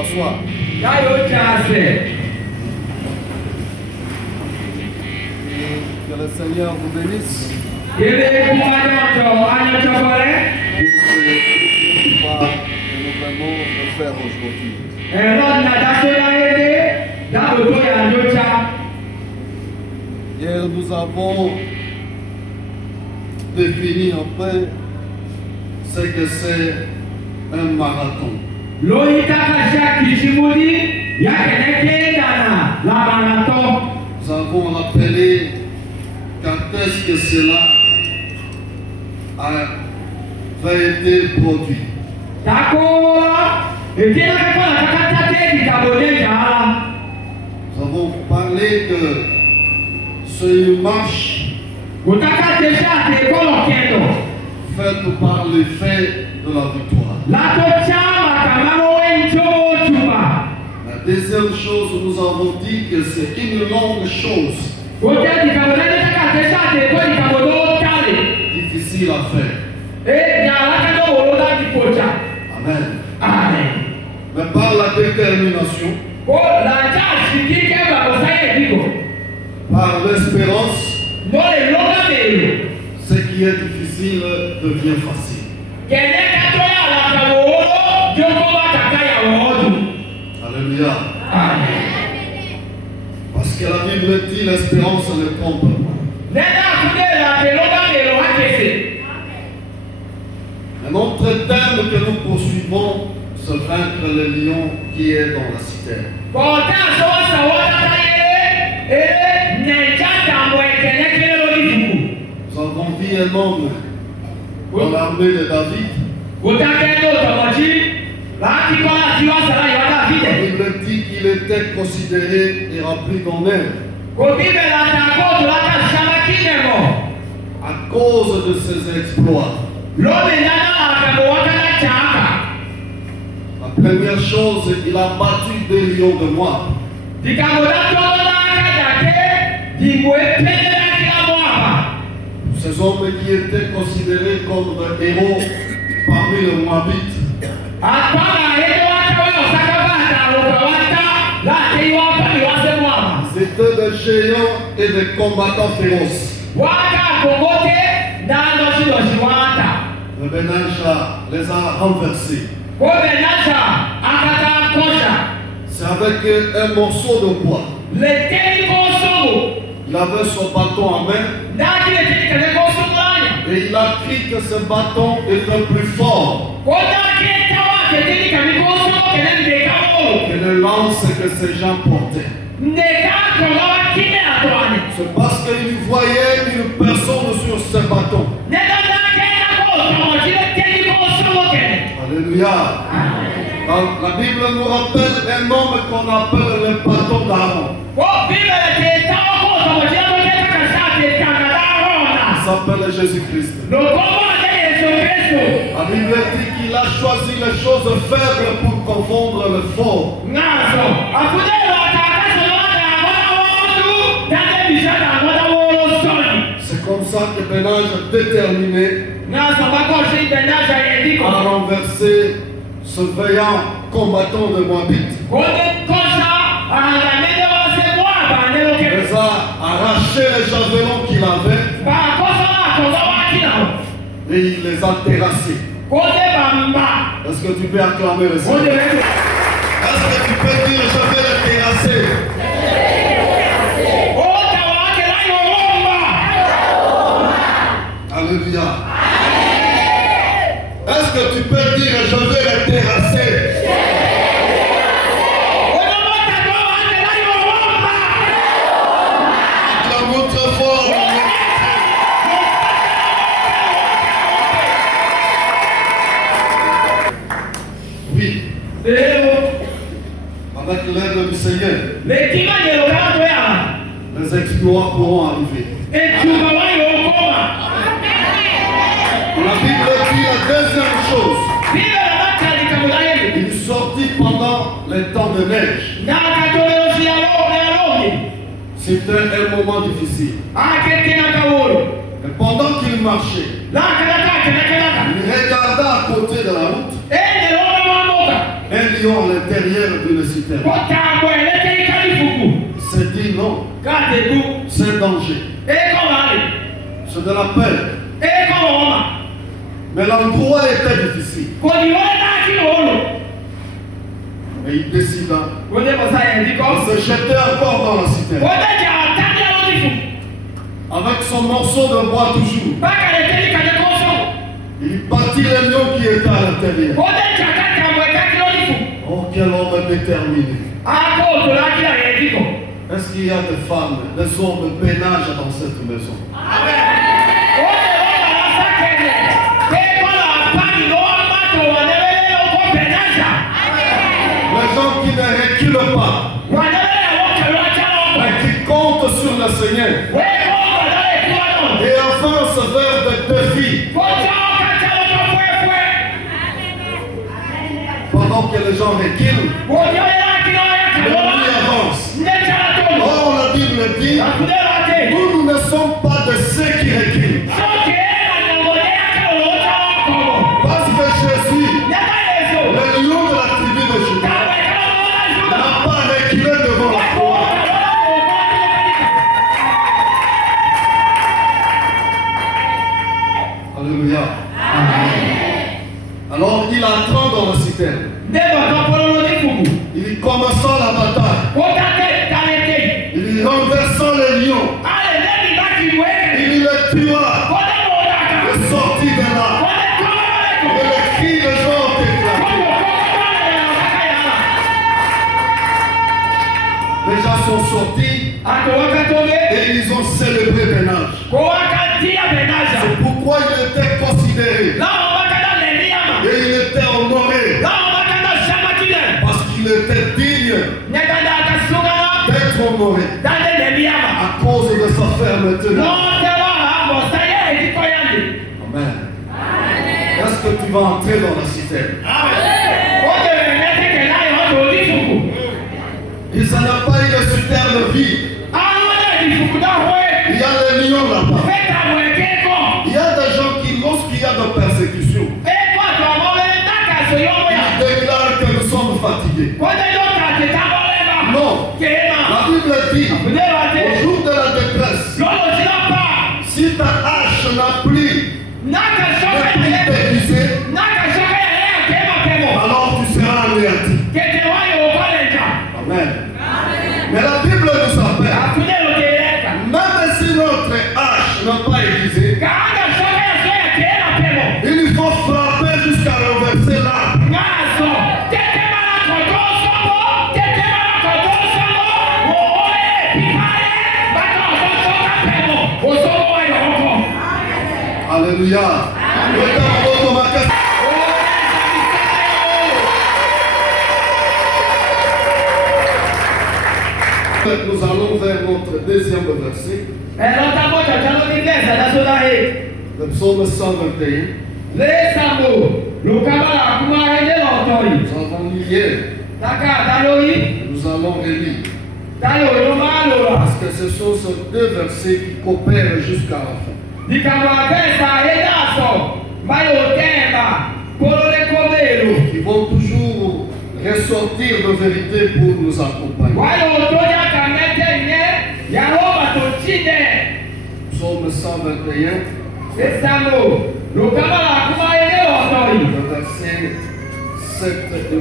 asseoir. Que le Seigneur vous bénisse. Que nous vraiment le faire aujourd'hui. Hier, nous avons défini un peu ce que c'est un marathon. Nous avons rappelé quand est-ce que cela avait été produit. Nous avons parlé que c'est une marche faite par l'effet de la victoire. La deuxième chose, nous avons dit que c'est une longue chose. Difficile à faire. Amen. Amen. Mais par la détermination, par l'espérance, ce qui est difficile devient facile. Alléluia. Amen. Parce que la Bible dit l'espérance ne trompe pas. Un autre thème que nous poursuivons, c'est vaincre le lion qui est dans la citerne. Nous avons vu un homme dans l'armée de David. La Bible dit qu'il était considéré et rempli d'honneur à cause de ses exploits. La première chose, il a battu des lions de Moab. Ces hommes qui étaient considérés comme des héros parmi les Moabites. C'étaient des géants et des combattants féroces. Le Benaja les a renversés. C'est avec un morceau de bois. Il avait son bâton en main. Et il a crié que ce bâton était plus fort que les lances que ces gens portaient. C'est parce qu'il voyait une personne sur ce bâton. Alléluia. La Bible nous rappelle un homme qu'on appelle le bâton d'Aaron. Il s'appelle Jésus-Christ. La Bible dit qu'il a choisi les choses faibles pour confondre le fort. C'est comme ça que Benaj déterminé a renversé ce vaillant combattant de Moabit. Il les a arraché les javelons qu'il avait et il les a terrassés. Est-ce que tu peux acclamer le Seigneur? Est-ce que tu peux dire je vais les terrasser? Alléluia. Est-ce que tu peux dire je vais les terrasser? La montre fort. Oui. Avec l'aide du Seigneur, les exploits pourront arriver. La Bible dit la deuxième chose. Il est sorti pendant les temps de neige. C'était un moment difficile. Mais pendant qu'il marchait, il regarda à côté de la route un lion à l'intérieur d'une citerne. Il s'est dit non. C'est danger. C'est de la peine. Mais l'endroit était difficile. Et il décida de se jeter encore dans la citerne. Avec son morceau de bois toujours. Il battit les lions qui étaient à l'intérieur. Oh, quel homme déterminé. Est-ce qu'il y a des femmes, des hommes de pénage dans cette maison? Les gens qui ne reculent pas, mais qui comptent sur le Seigneur. Et enfin se faire des défis. Pendant que les gens reculent, lui avance. Or la Bible dit, nous ne sommes pas de ceux qui reculent. Parce que Jésus, le lion de la tribu de Juda, n'a pas reculé devant la croix. Alléluia. Alors il entra dans la citerne. Il commença la bataille. Il renversa les lions. Il les tua. Il sortit de là. Et les cris de gens ont éclaté. Les gens sont sortis et ils ont célébré Bénage. C'est pourquoi il était considéré. Et il était honoré. Parce qu'il était digne d'être honoré à cause de sa fermeté. Amen. Est-ce que tu vas entrer dans la citerne? Et ça n'a pas eu de citerne vide. Il y a les lions là-bas. Il y a des gens qui, lorsqu'il y a de persécution, ils déclarent que nous sommes fatigués. Non. La Bible dit, au jour de la détresse, si ta hache n'a plus déguisée, alors tu seras anéanti. Amen. Mais la Bible nous appelle, même si notre hache n'a pas aiguisé, il faut frapper jusqu'à renverser l'arbre. Alléluia. Nous allons vers notre deuxième verset. Le psaume 121. Nous avons lu hier. Nous allons relire. Parce que ce sont ces deux versets qui coopèrent jusqu'à la fin. Qui vont toujours ressortir de vérité pour nous accompagner. Psaume 121. Le verset 7 et 8.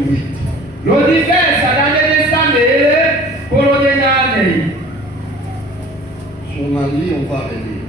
Si on a lu, on va relire.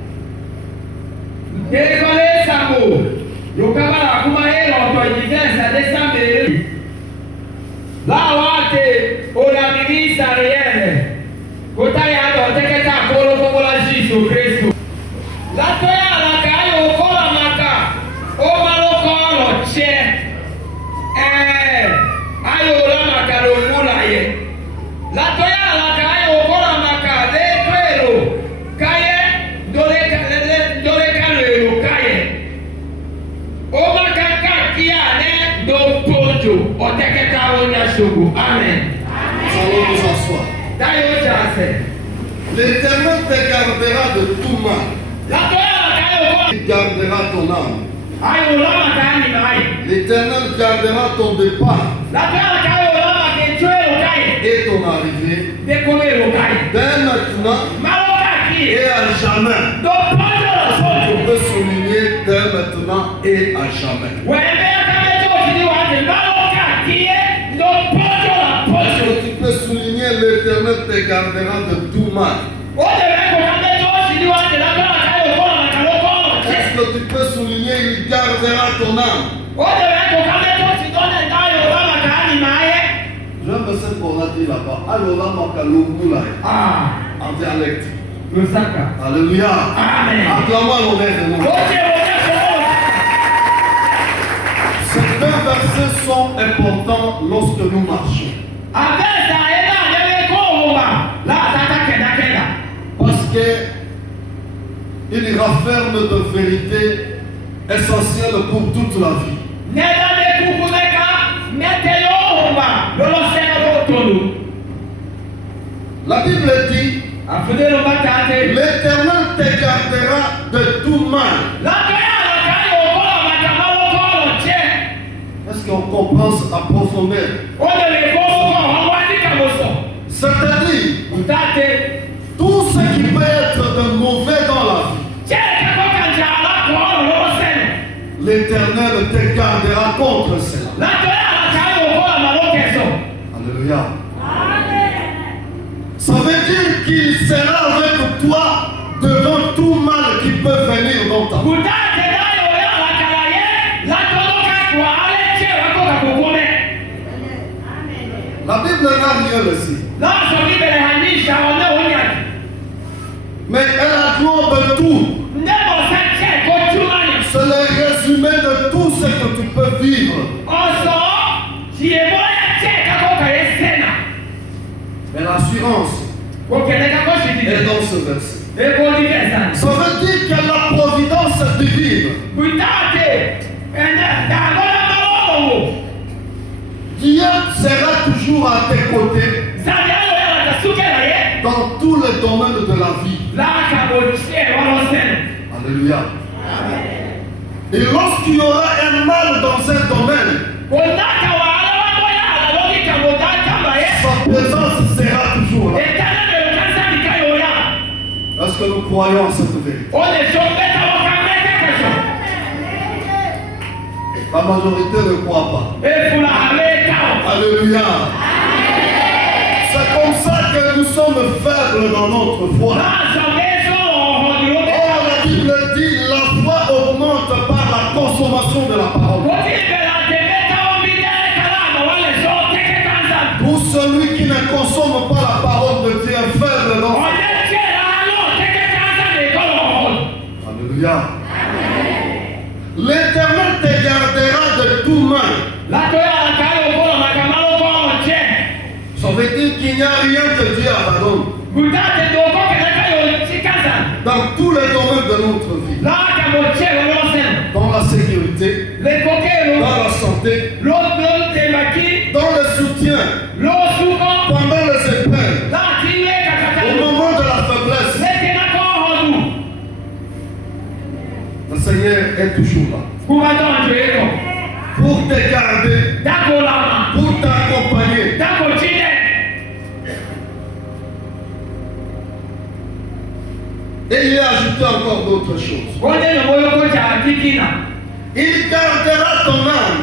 Amen. Nous allons nous asseoir. L'Éternel te gardera de tout mal. Il gardera ton âme. L'Éternel gardera ton départ et ton arrivée dès maintenant et à jamais. Tu peux souligner dès maintenant et à jamais. Parce que tu peux souligner l'Éternel te gardera de tout mal. Est-ce que tu peux souligner il gardera ton âme? J'aime ce qu'on a dit là-bas. En dialecte. Alléluia. Acclamons l'honneur de nous. Ces deux versets sont importants lorsque nous marchons. Parce qu'ils rafferment de vérité essentielle pour toute la vie. La Bible dit l'Éternel te gardera de tout mal. Est-ce qu'on comprend à profondeur? C'est-à-dire tout ce qui peut être de mauvais dans la vie, l'Éternel te gardera contre cela. Alléluia. Ça veut dire qu'il sera avec toi devant tout mal qui peut venir dans ta vie. La Bible n'a rien laissé. Mais elle a gloire de tout. C'est le résumé de tout ce que tu peux vivre. Mais l'assurance est dans ce verset. Ça veut dire que la providence divine, Dieu sera toujours à tes côtés dans tous les domaines de la vie. Alléluia. Et lorsqu'il y aura un mal dans un domaine, sa présence sera toujours là. Est-ce que nous croyons en cette vérité? La majorité ne croit pas. Alléluia. C'est comme ça que nous sommes faibles dans notre foi. Or, la Bible dit la foi augmente par la consommation de la parole. Pour celui qui ne consomme pas la parole de Dieu est faible dans sa foi. Alléluia. L'Éternel te gardera de tout mal. Ça veut dire qu'il n'y a rien que Dieu abandonne. Dans tous les domaines de notre vie. Dans la sécurité, dans la santé, dans le soutien, pendant les épreuves, au moment de la faiblesse. Le Seigneur est toujours là. Pour te garder, pour t'accompagner. Et il a ajouté encore d'autres choses. Il gardera ton âme.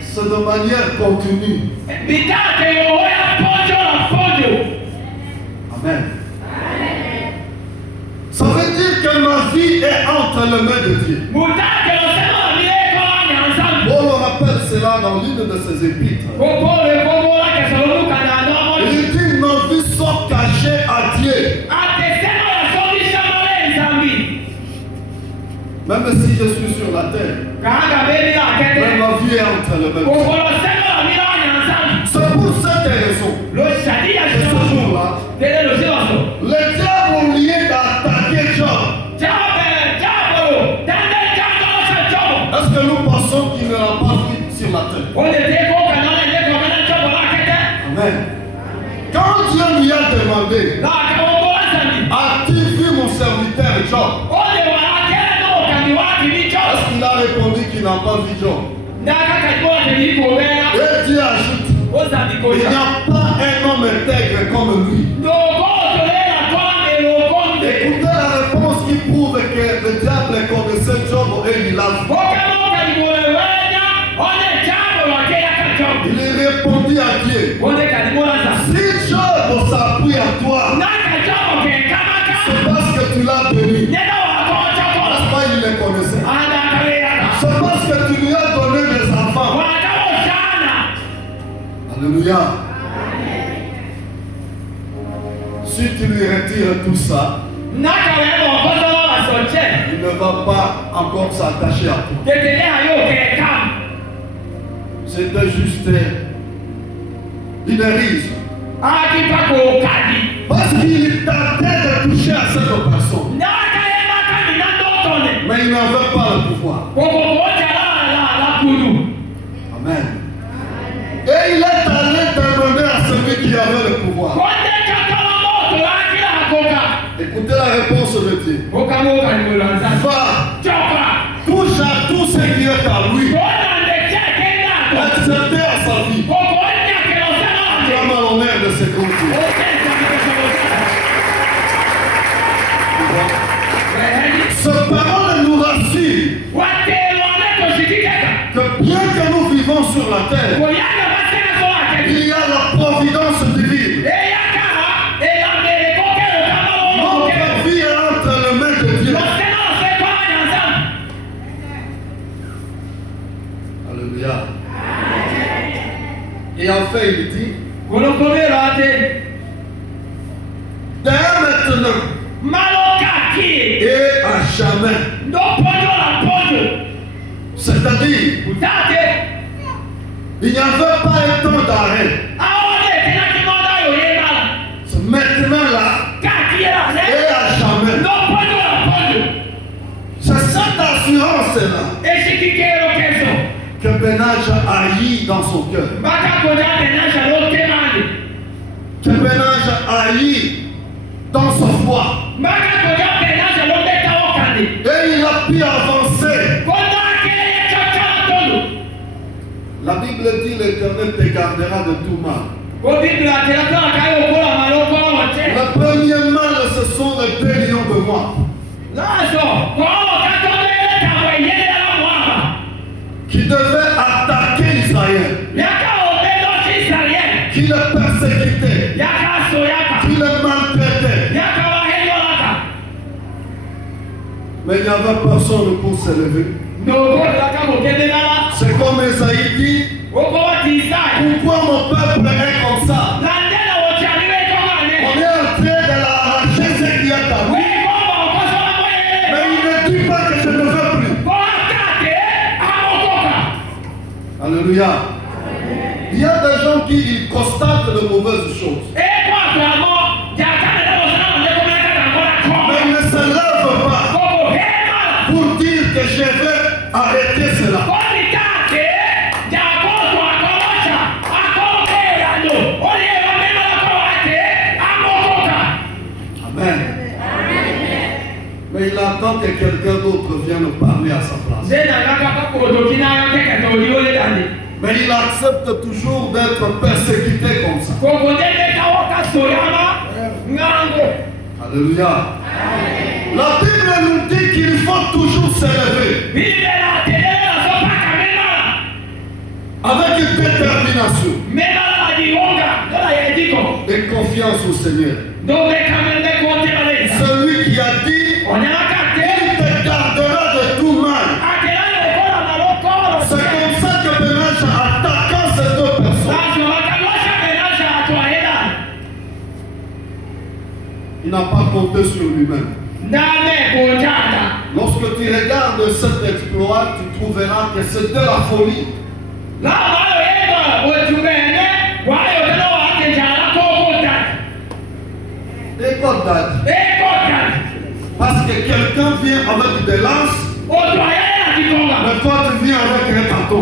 C'est de manière continue. Amen. Ça veut dire que ma vie est entre les mains de Dieu. On le rappelle cela dans l'une de ses épîtres. Il dit nos vies sont cachées à Dieu. Même si je suis sur la terre, mais ma vie est entre les mains de Dieu. C'est pour cette raison que ce jour-là, le diable, au lieu d'attaquer Job, est-ce que nous pensons qu'il ne l'a pas pris sur la terre? Amen. Quand Dieu lui a demandé demandé, as-tu vu mon serviteur Job? Est-ce qu'il a répondu qu'il n'a pas vu Job? Et Dieu ajoute, il n'y a pas un homme intègre comme lui. Écoutez la réponse qui prouve que le diable connaissait Job et il l'a vu. Il répondit à Dieu, si Job s'appuie à toi, c'est parce que tu l'as béni. Parce qu'il le connaissait. C'est parce que tu lui as donné des enfants. Alléluia. Si tu lui retires tout ça, il ne va pas encore s'attacher à toi. C'était juste une ruse. Parce qu'il tentait de toucher à cette personne. Mais il n'avait pas le pouvoir. Amen. Et il est allé demander à celui qui avait le pouvoir. Écoutez la réponse de Dieu. Va, touche à tout ce qui est à lui. Acceptez à sa vie. Acclame à l'honneur de ses concours. Cette parole nous rassure que bien que nous vivons sur la terre, il y a la providence divine. Notre vie est entre les mains de Dieu. Alléluia. Et enfin, il dit, dès maintenant et à jamais. C'est-à-dire, il n'y avait pas un temps d'arrêt. C'est maintenant là et à jamais. C'est cette assurance-là que Benaj haït dans son cœur. Que Benaj haït dans sa foi. Et il a pu avancer. La Bible dit l'Éternel te gardera de tout mal. Le premier mal, ce sont les 2 lions de moi. Qui devaient attaquer Israël. Qui le persécutait. Qui le maltraitait. Mais il n'y avait personne pour s'élever. C'est comme Esaïe dit, pourquoi mon peuple est comme ça? On est en train de l'arracher ce qui est à lui. Mais il ne dit pas que je ne veux plus. Alléluia. Il y a des gens qui constatent de mauvaises choses. Mais ils ne se lèvent pas pour dire que je vais arrêter cela. Amen. Mais il attend que quelqu'un d'autre vienne parler à sa place. Mais il accepte toujours d'être persécuté comme ça. Alléluia. La Bible nous dit qu'il faut toujours s'élever. Avec une détermination. Et confiance au Seigneur. Celui qui a dit, il te gardera de tout mal. C'est comme ça que Benaj attaquant ces 2 personnes. Il n'a pas compté sur lui-même. Lorsque tu regardes cet exploit, tu trouveras que c'est de la folie. Écoute, parce que quelqu'un vient avec des lances, mais toi tu viens avec un canton.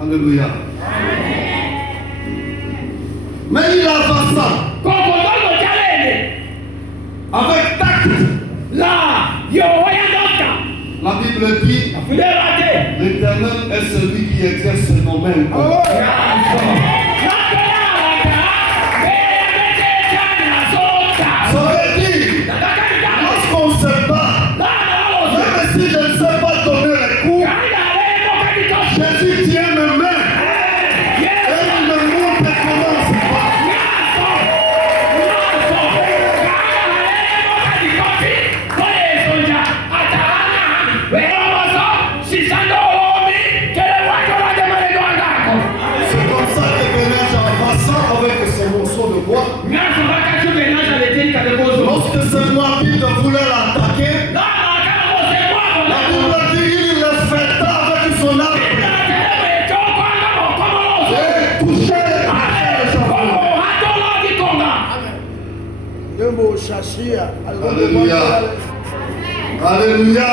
Alléluia. Mais il avança avec tact. La Bible dit, l'Éternel est celui qui exerce nos mains. Ça veut dire, lorsqu'on ne sait pas, même si je ne sais pas donner les coups, Jésus tient mes mains et il me montre comment se passe. C'est comme ça que ménage en passant avec son morceau de bois. Lorsque ce Moabite voulait l'attaquer, la Bible dit il le fêta avec son arme. Et touché le Alléluia. Alléluia.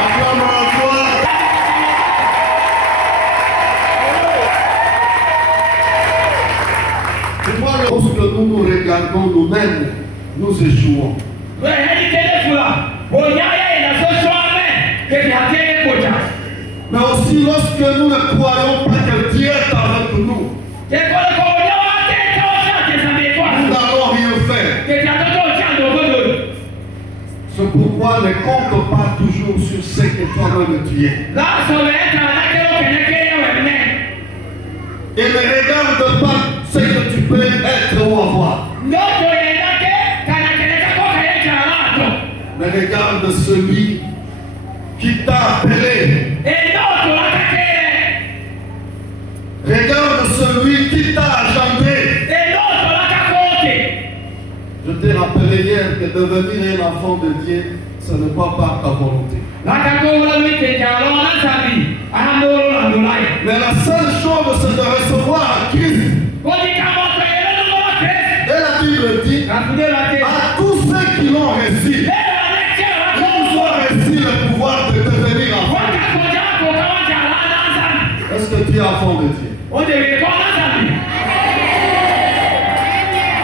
Acclame la gloire. Lorsque nous nous regardons nous-mêmes, nous échouons. Mais aussi lorsque nous ne croyons pas que Dieu est avec nous, nous n'allons rien faire. C'est pourquoi ne compte pas toujours sur ce que toi-même tu es. Et ne regarde pas ce que tu peux être ou avoir. Mais regarde celui qui t'a appelé. Regarde celui qui t'a agendé. Je t'ai rappelé hier que devenir un enfant de Dieu, ce n'est pas par ta volonté. Mais la seule chose, c'est de recevoir Christ. Et la Bible dit, à tous ceux qui l'ont reçu, ils ont reçu le pouvoir de devenir enfant. Est-ce que tu es enfant de Dieu?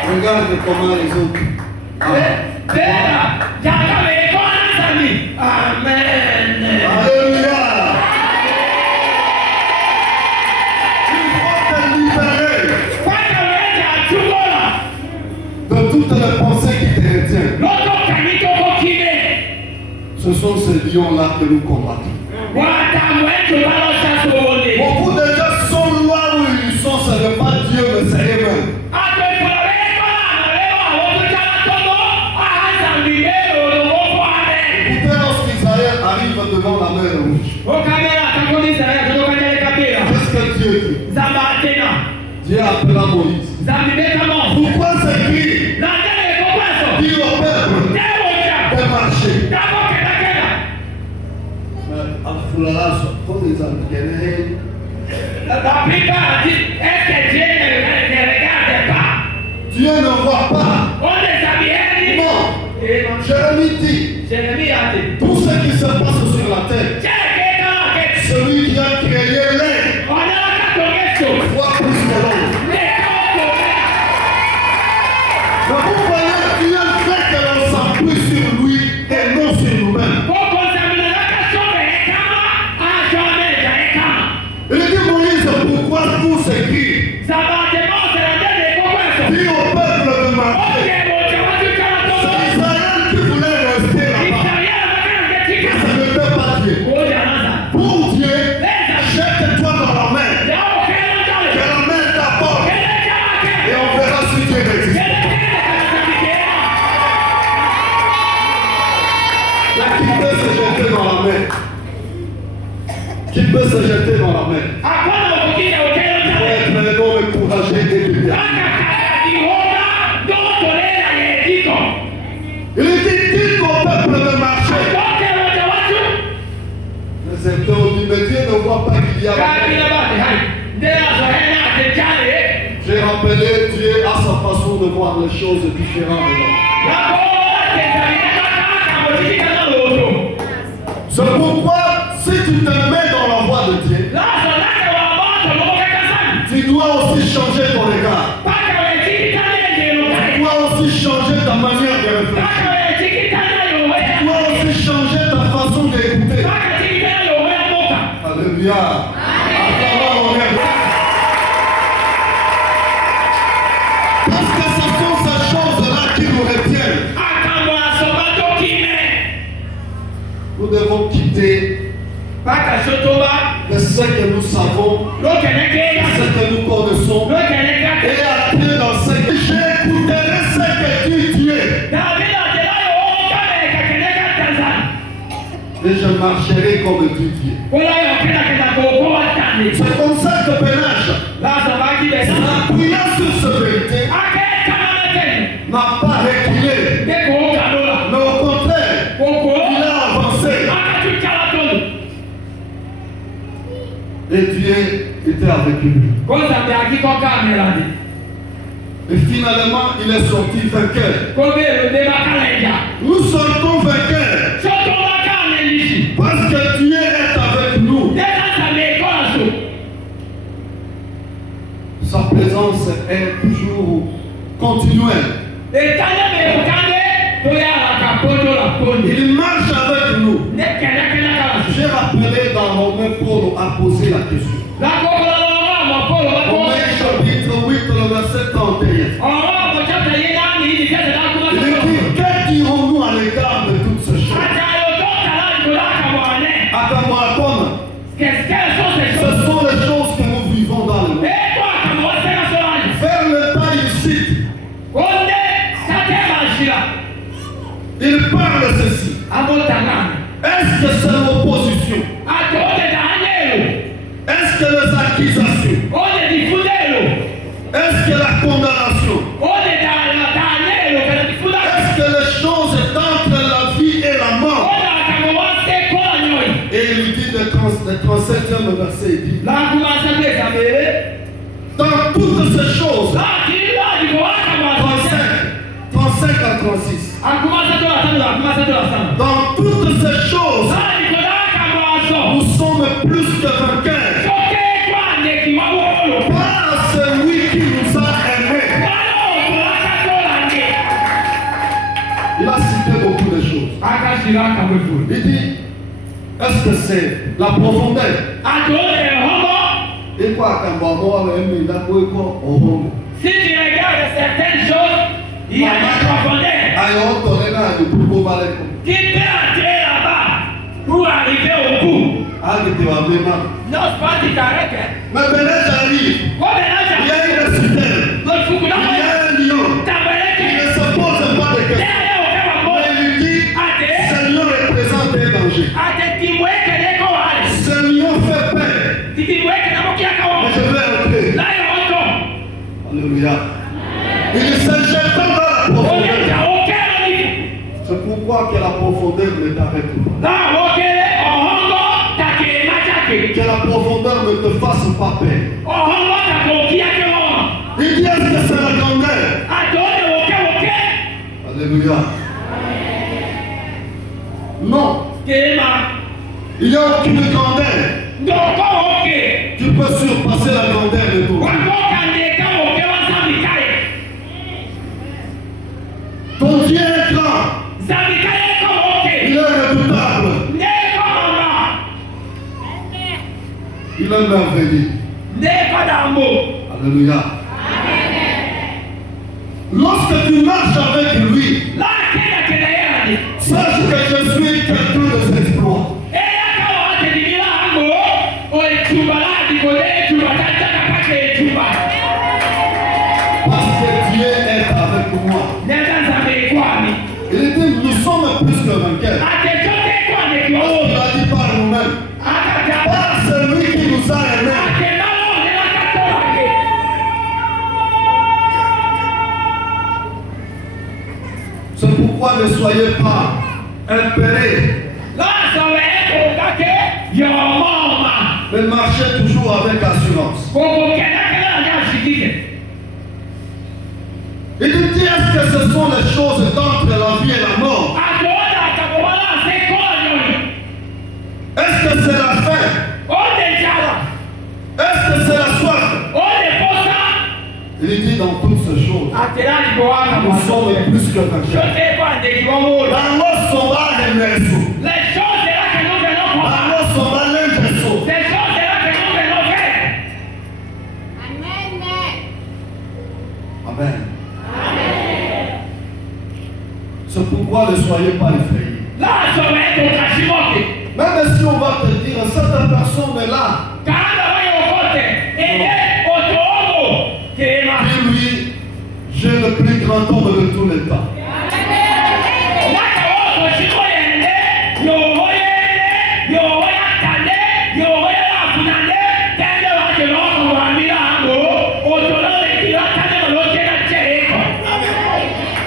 Regarde comment les autres. Amen. Alléluia. Il faut te libérer de toutes les pensées qui te retiennent. Ce sont ces lions-là que nous combattons. Beaucoup de gens sont loin où ils sont, ce n'est pas Dieu, mais c'est eux-mêmes. Écoutez, lorsqu'Israël arrive devant la mer rouge, qu'est-ce que Dieu dit? Dieu appela Moïse. Pourquoi ces cris? Dis au peuple de marcher. Dieu ne voit pas. Non. Jérémie dit, tout ce qui se passe sur la terre, celui qui a créé l'air voit plus que l'homme. Mais vous voyez, Dieu fait que l'on s'appuie sur lui et non sur nous-mêmes. Il dit Moïse, pourquoi tous ces cris? Dis au peuple de marcher. C'est Israël qui voulait rester là-bas. Ce n'était pas Dieu. Pour Dieu, jette-toi dans la mer. Que la mer t'apporte. Et on verra si Dieu existe. Qui peut se jeter dans la mer? Qui peut se jeter dans la mer? Il faut être un homme courageux et déterminé. Il dit au peuple de marcher. Les secteurs du métier ne voient pas qu'il y a. J'ai rappelé Dieu à sa façon de voir les choses différemment. C'est pourquoi si tu te mets dans la voie de Dieu, tu dois aussi Alléluia. Parce que ce sont ces choses-là qui nous retiennent. Nous devons quitter de ce que nous savons, ce que nous connaissons, et entrer dans ce que j'écouterai ce que tu dis. Et je marcherai comme tu dis. C'est comme ça que Pénage, s'appuyant sur ce vérité, n'a pas reculé, mais au contraire, il a avancé. Et Dieu était avec lui. Et finalement, il est sorti vainqueur. Nous sortons vainqueurs. Parce que Dieu est avec nous. Sa présence est toujours continuelle. Il marche avec nous. J'ai rappelé dans Romains, Paul a posé la question. Romains chapitre 8, le verset 31. Il dit, que dirons-nous à l'égard de toutes ces choses? Ce sont les choses que nous vivons dans le monde. Vers le temps, il cite. Il parle de ceci. Est-ce que c'est l'opposition? Est-ce que les accusations? Est-ce que la condamnation? Est-ce que les choses entre la vie et la mort? Et il dit le 37e verset, il dit, dans toutes ces choses, 35 à 36, dans toutes ces choses, nous sommes plus que vainqueurs par celui qui nous a aimés. Il a cité beaucoup de choses. Il dit, est-ce que c'est la profondeur? Et quoi, quand on si tu regardes certaines choses, il y a une profondeur qui peut entrer là-bas pour arriver au bout. Non, c'est pas du carré. Mais Pénage arrive. Il y a une citerne. Il y a un lion. Il ne se pose pas de questions. Mais il dit, ce lion représente un danger. Ce lion fait peur. Mais je vais entrer. Alléluia. Il se jette dans la profondeur. C'est pourquoi que la profondeur ne t'arrête pas. Que la profondeur ne te fasse pas peur. Il dit, est-ce que c'est la grandeur? Alléluia. Non. Il n'y a aucune grandeur. Tu peux surpasser la grandeur de toi. Ton Dieu est grand. Il est redoutable. Il est merveilleux. Alléluia. Lorsque tu marches avec lui, sache que je suis quelqu'un de exploits. Parce que Dieu est avec moi. Il dit, nous sommes plus que vainqueurs. Il a dit par nous-mêmes. Par celui qui nous a aimés. C'est pourquoi ne soyez pas impérés. Mais marchez toujours avec assurance. Il dit, est-ce que ce sont les choses d'entre la vie et la mort? Est-ce que c'est la faim? Est-ce que c'est la soif? Il dit dans toutes ces choses, nous sommes plus que vainqueurs. Dans l'os, on va les merceaux. Dans l'os, on va les vaisseaux. soyez pas effrayés. Même si on va te dire, cette personne est là. Dis-lui, j'ai le plus grand homme de tous les temps.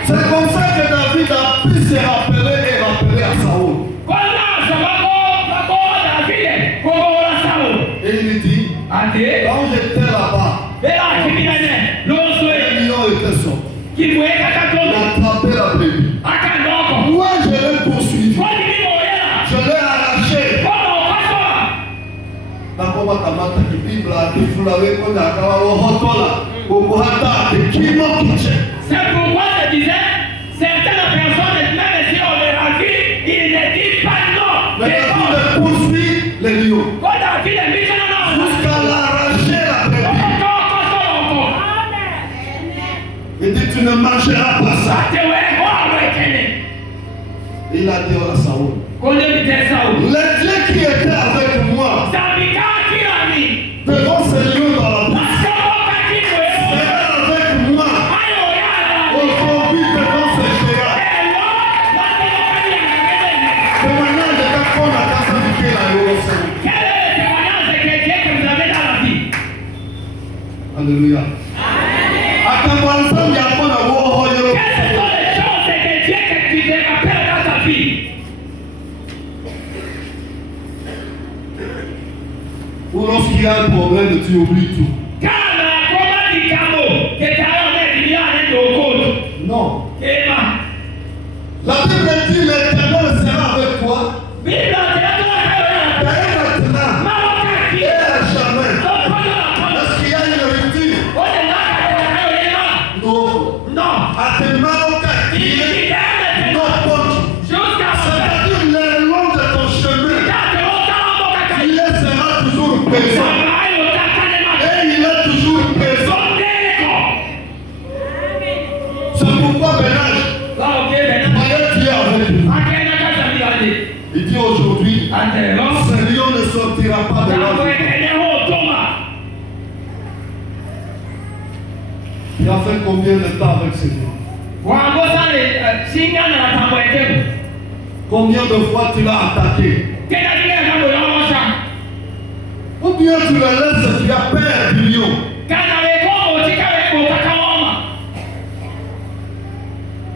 C'est comme ça que David a pu se rappeler et rappeler à Saoul. Et il lui dit, quand j'étais là-bas, le lion était sorti. Il a attrapé la brebis. Moi, je l'ai poursuivi. Je l'ai arraché. C'est pourquoi je disais, certaines personnes, même si on les ravit, ils ne disent pas non. Mais David poursuit les lions. Jusqu'à l'arracher la brebis. Il dit, tu ne mangeras pas ça. Il a dit à Saoul, les dieux qui étaient avec moi devant ces lions dans la bouche seront avec moi aujourd'hui devant ces géants. De manière de comprendre la personne qui est là. Alléluia. Quelles sont les choses que Dieu que tu te rappelles dans ta vie? Ou lorsqu'il y a un problème, tu oublies tout. Non. La Bible dit l'Éternel sera avec toi. Dès maintenant et à jamais. Est-ce qu'il y a une rupture? Non. À tes mains, non, c'est-à-dire le long de ton chemin, il sera toujours présent. Et il est toujours présent. C'est pourquoi Benage, voyez Dieu avec nous. Il dit aujourd'hui, ce lion ne sortira pas de l'homme. Il a fait combien de temps avec ce lion? Combien de fois tu l'as attaqué? Ou bien tu le laisses, tu as peur du lion?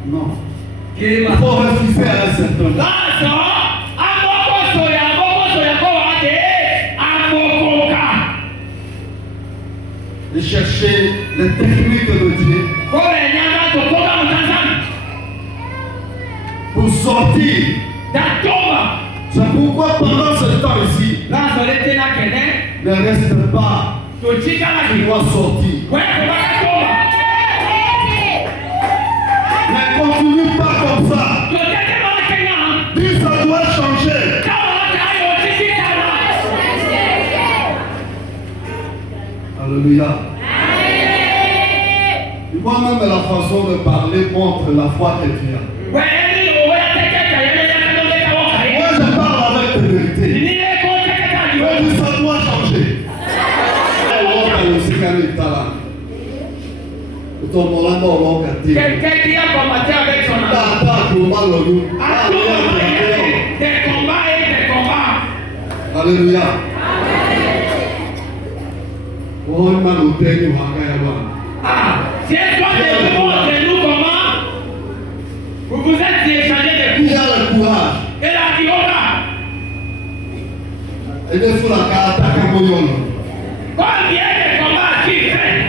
Non. Il faut refuser à un certain moment. Et chercher les techniques de Dieu pour sortir. C'est pourquoi pendant ce temps ici, ne reste pas. Tu dois sortir. Mais continue pas comme ça. Dis ça doit changer. Alléluia. Moi-même, la façon de parler montre la foi que tu as. Moi, je parle avec la vérité. Mais ça doit changer. Quelqu'un qui a combattu avec son âme. Des combats et des combats. Alléluia. Si elle doit de nous comment vous vous êtes échangé de coups. Il a le courage. Et la diola. Et de sous la carte à Camoyon. Combien de combats tu fais?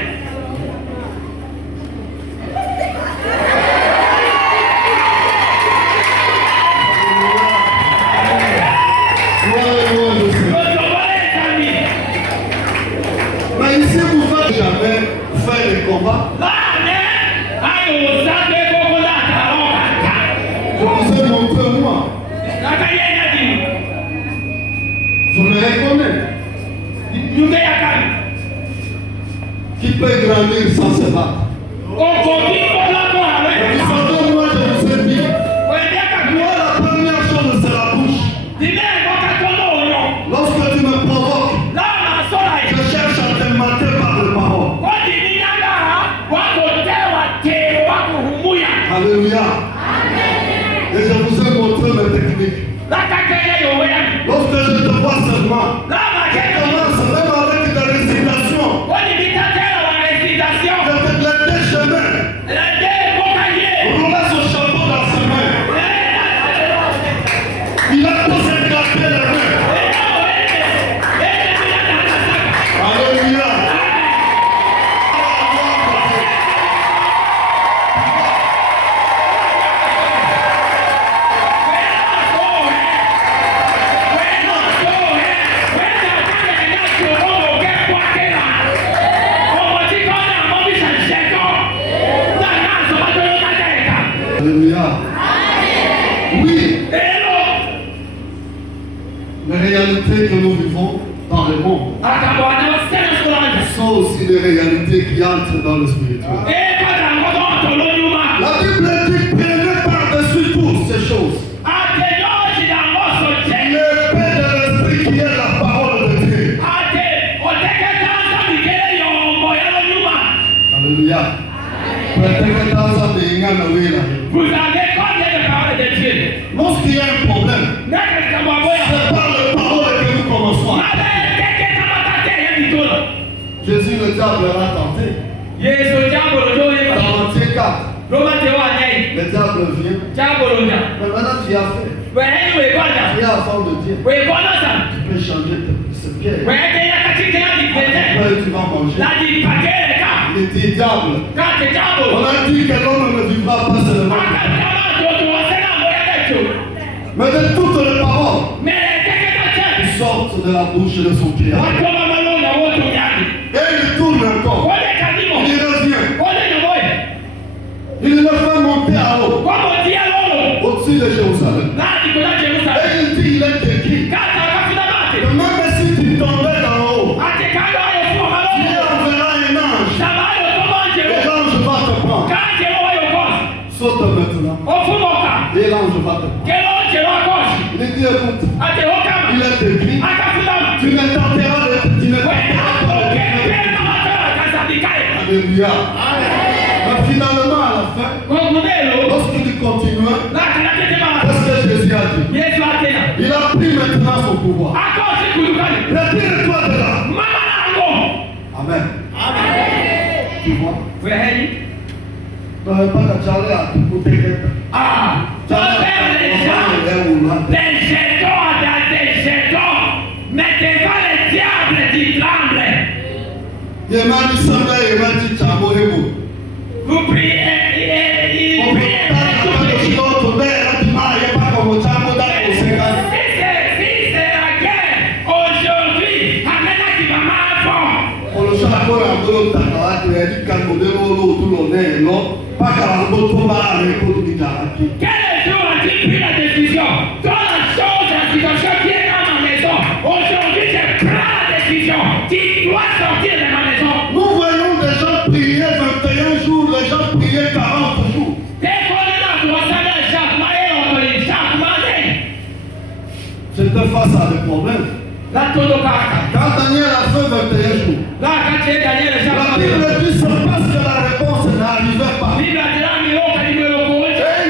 Mais ici, vous ne faites jamais faire des combats. Je vous ai montré moi. Je me reconnais. Qui peut grandir sans se battre? Vous savez, moi je vous ai dit, Lorsque tu me provoques, je cherche à te mater par le parole. Alléluia. Et je vous ai montré mes techniques. Lorsque je te vois seulement, je commence même avec des récitations. Je te donne des chemins. Roulez son chapeau dans ses mains. Il a tous ses gâtés les mains. Alléluia. Alléluia. Oui. Les réalités que nous vivons dans le monde sont aussi des réalités qui entrent dans le spirituel. La Bible dit prenez par-dessus toutes ces choses l'épée de l'esprit qui est la parole de Dieu. Alléluia. Vous avez combien de paroles de Dieu? Lorsqu'il y a un problème, c'est par le parole que nous commençons. Jésus, le diable l'a tenté. Dans Matthieu 4, le diable vient. Mais maintenant tu as fait. Tu es enfant de Dieu. Tu peux changer ce piège. Après tu vas manger. Il dit diable. On a dit que l'homme ne vivra pas seulement. Mais de toutes les paroles qui sortent de la bouche de son Créateur. Et il tourne encore. Il revient. Il le fait monter à haut. Au-dessus de Jérusalem. Et il dit, il est écrit. Que même si tu tombais dans haut, tu enverras un ange. Et l'ange va te prendre. Saute maintenant. Et l'ange va te prendre. Il dit, écoute, il est écrit. Tu ne tenteras pas. Alléluia. Mais finalement, à la fin, lorsqu'il continue, qu'est-ce que Jésus a dit? Il a pris maintenant son pouvoir. Retire-toi de là. Amen. Tu vois? Tu n'avais pas qu'à charler à tout côté. Mais devant les diables qui tremblent. Vous priez et priez. Si c'est la guerre aujourd'hui, amène qui va mal fort. Quel jour as-tu pris la décision? Dans la chose, la situation qui est dans ma maison, aujourd'hui je prends la décision. Tu dois sortir de ma maison. Nous voyons des gens prier 21 jours, les gens prier 40 jours. J'étais face à des problèmes. Quand Daniel a fait 21 jours, la Bible dit c'est parce que la réponse n'arrivait pas. Et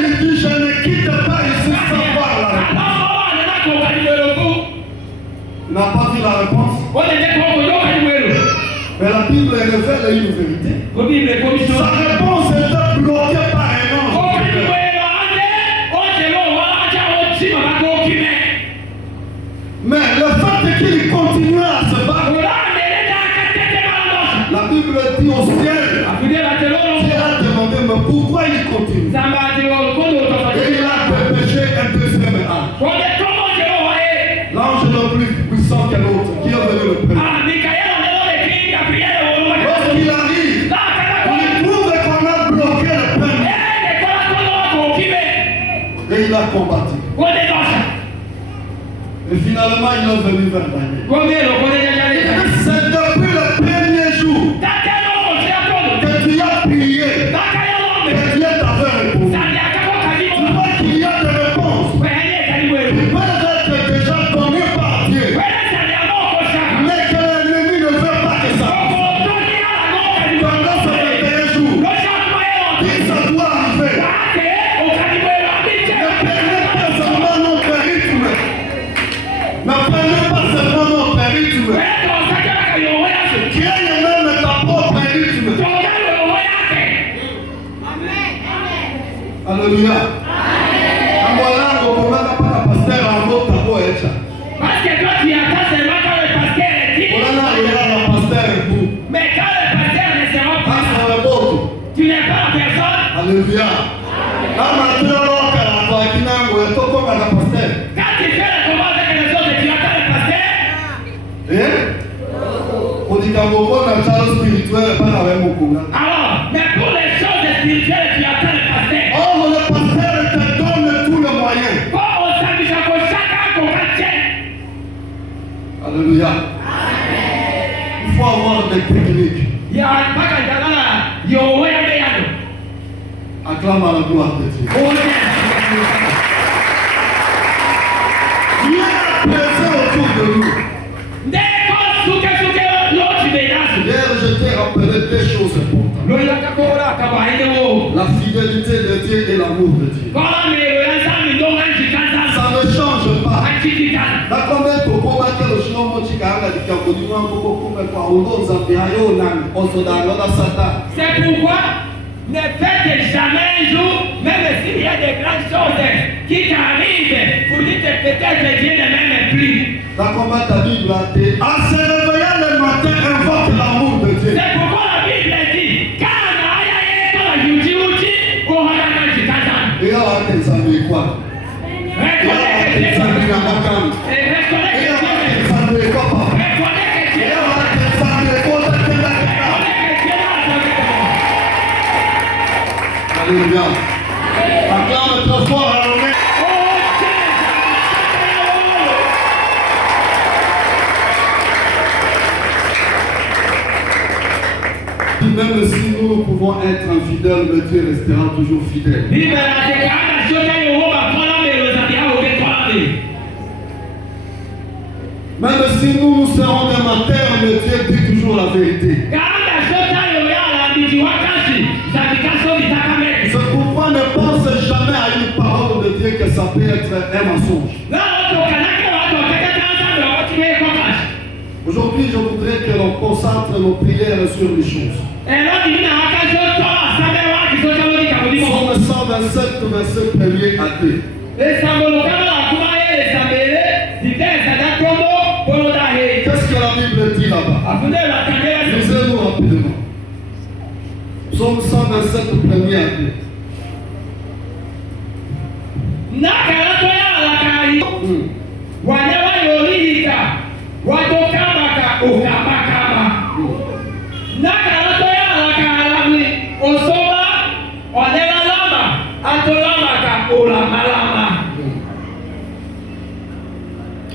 il dit je ne quitte pas ici sans voir la réponse. Il n'a pas vu la réponse. Mais la Bible révèle une vérité. Sa réponse était bloquée par un ange. Mais le fait qu'il continuait à se battre, la Bible dit au ciel, Dieu a demandé, mais pourquoi il continue? Et il a dépêché un deuxième ange. L'ange le plus puissant que l'autre, qui est venu le premier. Lorsqu'il arrive, il trouve qu'on a bloqué le premier. Et il a combattu. Et finalement, il est venu vers Daniel. C'est depuis le premier jour que tu as prié, que Dieu t'avait répondu. Tu vois qu'il y a des réponses. Tu peux être des Alléluia. Quand tu fais le combat avec les autres, tu attends le pasteur. Alors, mais pour les choses spirituelles, tu attends le pasteur. Oh, le pasteur te donne tous les moyens. Alléluia. Il faut avoir des techniques. Acclame à la gloire de Dieu. Dieu est présent autour de nous. Hier, je t'ai rappelé deux choses importantes. La fidélité de Dieu et l'amour de Dieu. Ça ne change pas. C'est pourquoi ne faites jamais un jour, même s'il y a des grandes choses qui t'arrivent, vous dites peut-être Dieu ne m'aime plus. En se réveillant le matin, invoque l'amour de Dieu. C'est pourquoi la Bible dit Et là, tes amis quoi? reconnais que Dieu Alléluia. Acclame très fort à l'honneur. Même si nous pouvons être infidèles, mais Dieu restera toujours fidèle. Même si nous serons des matins, mais Dieu dit toujours la vérité. C'est pourquoi ne pense jamais à une parole de Dieu que ça peut être un mensonge. Aujourd'hui, je voudrais que l'on concentre nos prières sur les choses. Psaume 127, verset 1er à 2. Qu'est-ce que la Bible dit là-bas? Lisez-nous rapidement. Psaume 127, 1er à 2.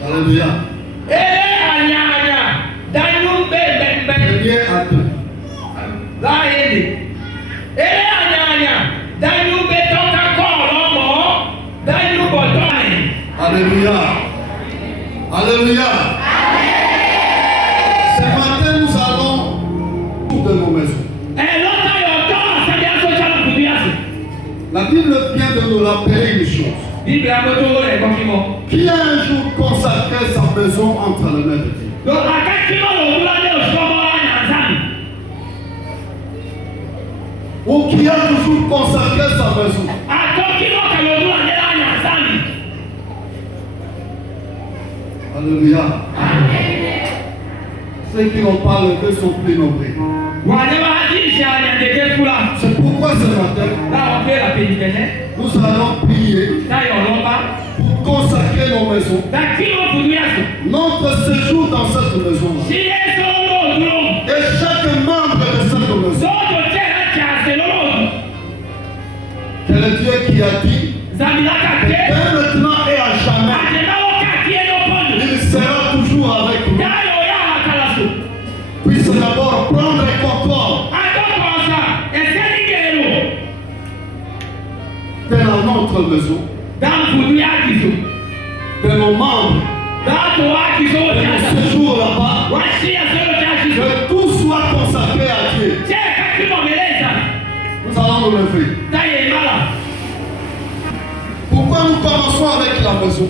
Alléluia. Alléluia. Alléluia. Ce matin, nous allons de nos maisons. La Bible vient de nous rappeler une chose. Qui a un jour consacré sa maison entre les mains de Dieu? Ou qui a toujours consacré sa maison? Alléluia. Ceux qui n'ont pas levé sont plus nombreux. C'est pourquoi ce matin, nous allons prier pour consacrer nos maisons, notre séjour dans cette maison, et chaque membre de cette maison. C'est le Dieu qui a dit, dès maintenant et à jamais, il sera toujours avec nous. Puisse d'abord prendre le contrôle de notre maison, de nos membres, de nos séjours là-bas, que tout soit consacré à Dieu. Nous allons nous lever. Pourquoi nous commençons avec la maison?